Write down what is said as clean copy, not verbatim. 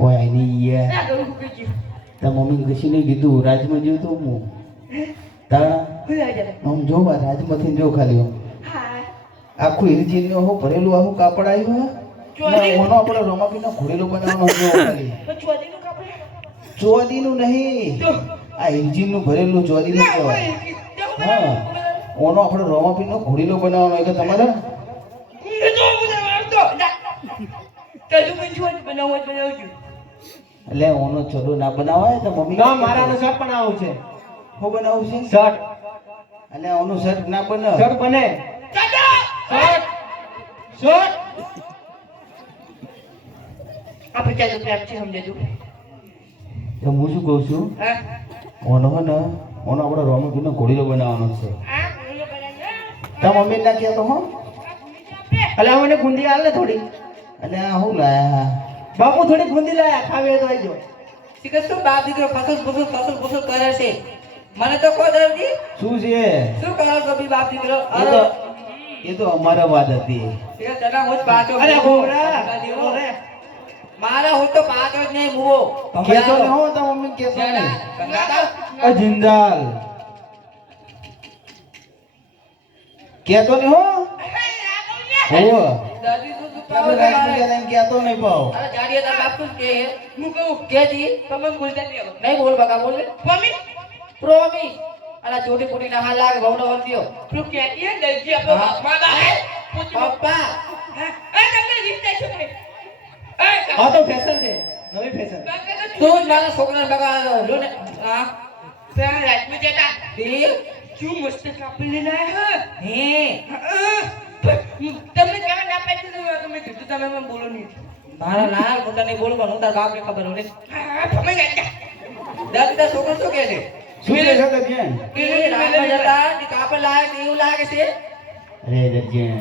ઓય ની યાર તા મમ્મી કશી નહીં કીધું રાજમાં જો તો હું તા આમ જો રાજમાંથી જો ખાલી આખું ઇન્જિન નો ભરેલું આખું કાપડ આવ્યું ઓનો આપણે રમાપીનો ઘોડેલો બનાવવાનો હતો ખાલી ચોદીનું નહીં આ ઇન્જિન નું ભરેલું ચોદીનું કહેવાય હા ઓનો આપણે રમાપીનો ઘોડેલો બનાવવાનો એટલે તમારે એટલે ઓનો ચલો ના બનાવાય તો મમ્મી ના મારાનો શર્ટ બનાવવું છે હું બનાવું છે શર્ટ એટલે ઓનો શર્ટ ના બને શર્ટ બને શર્ટ શર્ટ આપણે ચાલો પ્રેમ છે સમજજો તો હું શું કહું છું ઓનો હે ને ઓનો આપણે રમાપીનો ઘોડેલો બનાવવાનો છે તા મમ્મી ના કહેતો હો અલે મને ગુંદી આલ ને થોડી એટલે આ હું લાયા બાપુ થોડી ગુંદી લાયા ખાવે તો આવજો શીખર શું બાપ દીકરો ફસલ કરે છે મને તો કોઈ દર નથી શું છે શું કરો છો બી બાપ દીકરો એ તો અમારા વાત હતી શીખર તના હોજ પાછો અરે બોરા ઓરે મારા હું તો પાછો જ નહીં મુવો કેતો ને હો તો મમ્મી કેતો ને કંગાતા આ જિંદાલ કેતો ને હો હો દાદી તો તમે રાજમાં એમ કેતો નહીં પાવ અરે જાડીએ તાર બાપ શું કે હું કહું કે જી તમે બોલતા નહીં બોલ બકા બોલ મમ્મી પ્રોમિસ અલા છોટી પોટી ના હાલ લાગે ભવનો વર્ત્યો તું કેતી હે દલજી આપણો માદા હે પપ્પા એ તમને રીતતે છો ભાઈ આ તો ફેશન છે નવી ફેશન તું જ મારા છોકરાને બકા લો ને હા ત્યાં રાજમાં જતા તે શું મસ્ત કાપી લેના હે તમને કેવા ના પાડી તો તમે કીધું તમે મને બોલો નહીં મારા લાલ મોટા નહીં બોલું પણ હું તાર બાપને ખબર હોય તમે દાદા છોકરો શું કહે છે શું કે છે તે બેન કે રાજમાં જતા કાપડ લાગે એવું લાગે છે અરે દર્જન